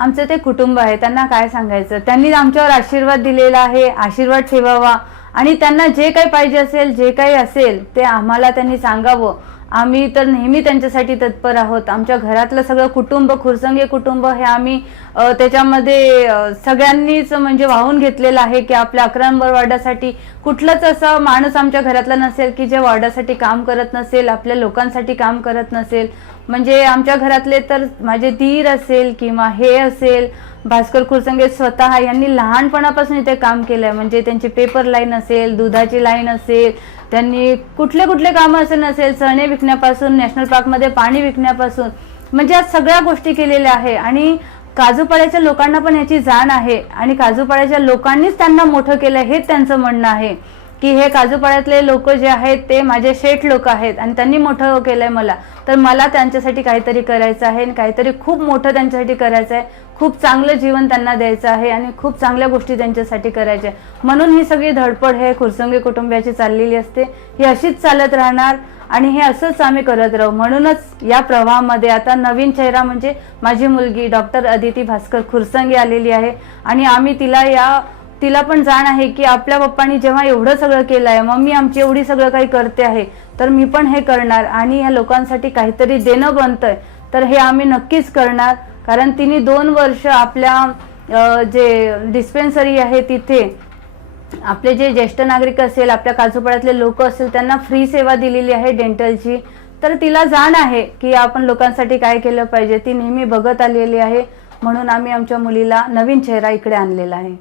आमचं ते कुटुंब आहे त्यांना काय सांगायचं? त्यांनी आमच्यावर आशीर्वाद दिलेला आहे आशीर्वाद ठेवावा. आणि त्यांना जे काही पाहिजे असेल जे काही असेल ते आम्हाला त्यांनी सांगावं. आम्ही तर नेहमी त्यांच्यासाठी तत्पर आहोत. आमच्या घरातलं सगळं कुटुंब खुरसंगे कुटुंब हे आम्ही त्याच्यामध्ये सगळ्यांनीच म्हणजे वाहून घेतलेलं आहे की आपल्या अकरा नंबर वॉर्डासाठी कुठलाच असा माणूस आमच्या घरातला नसेल की जे वॉर्डासाठी काम करत नसेल आपल्या लोकांसाठी काम करत नसेल. म्हणजे आमच्या घरातले तर माझे धीर असेल किंवा हे असेल भास्कर खुरसंगे स्वतः यांनी लहानपणापासून इथे काम केलं आहे म्हणजे त्यांची पेपर लाईन असेल दुधाची लाईन असेल त्यांनी कुठले कुठले कामं असेल नसेल चणे विकण्यापासून नॅशनल पार्कमध्ये पाणी विकण्यापासून म्हणजे या सगळ्या गोष्टी केलेल्या आहे. आणि काजूपाड्याच्या लोकांना पण याची जाण आहे. आणि काजूपाड्याच्या लोकांनीच त्यांना मोठं केलं हेच त्यांचं म्हणणं आहे. की हे काजूपाड्यातले लोक जे आहेत ते माझे शेठ लोक आहेत आणि त्यांनी मोठं केलंय मला. तर मला त्यांच्यासाठी काहीतरी करायचं आहे आणि काहीतरी खूप मोठं त्यांच्यासाठी करायचं आहे. खूप चांगलं जीवन त्यांना द्यायचं आहे आणि खूप चांगल्या गोष्टी त्यांच्यासाठी करायच्या आहे. म्हणून ही सगळी धडपड हे खुरसंगे कुटुंबियाची चाललेली असते. ही अशीच चालत राहणार आणि हे असंच आम्ही करत राहू. म्हणूनच या प्रवाहामध्ये आता नवीन चेहरा म्हणजे माझी मुलगी डॉक्टर अदिती भास्कर खुरसंगे आलेली आहे आणि आम्ही तिला या तिला पण जाण आहे की आपल्या पप्पांनी जेव्हा एवढं सगळं केलं आहे मम्मी आमची एवढी सगळं काही करते आहे तर मी पण हे करणार आणि ह्या लोकांसाठी काहीतरी देणं बनतंय तर हे आम्ही नक्कीच करणार. कारण तिने दोन वर्ष आपल्या जे डिस्पेन्सरी आहे तिथे आपले जे ज्येष्ठ नागरिक असेल आपल्या काजूपाड्यातले लोक असेल त्यांना फ्री सेवा दिलेली आहे डेंटलची तर तिला जाण आहे की आपण लोकांसाठी काय केलं पाहिजे ती नेहमी बघत आलेली आहे म्हणून आम्ही आमच्या मुलीला नवीन चेहरा इकडे आणलेला आहे.